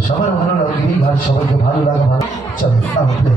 সবার ভালো লাগবে সবাইকে ভালো লাগা ভালো চলো তাহলে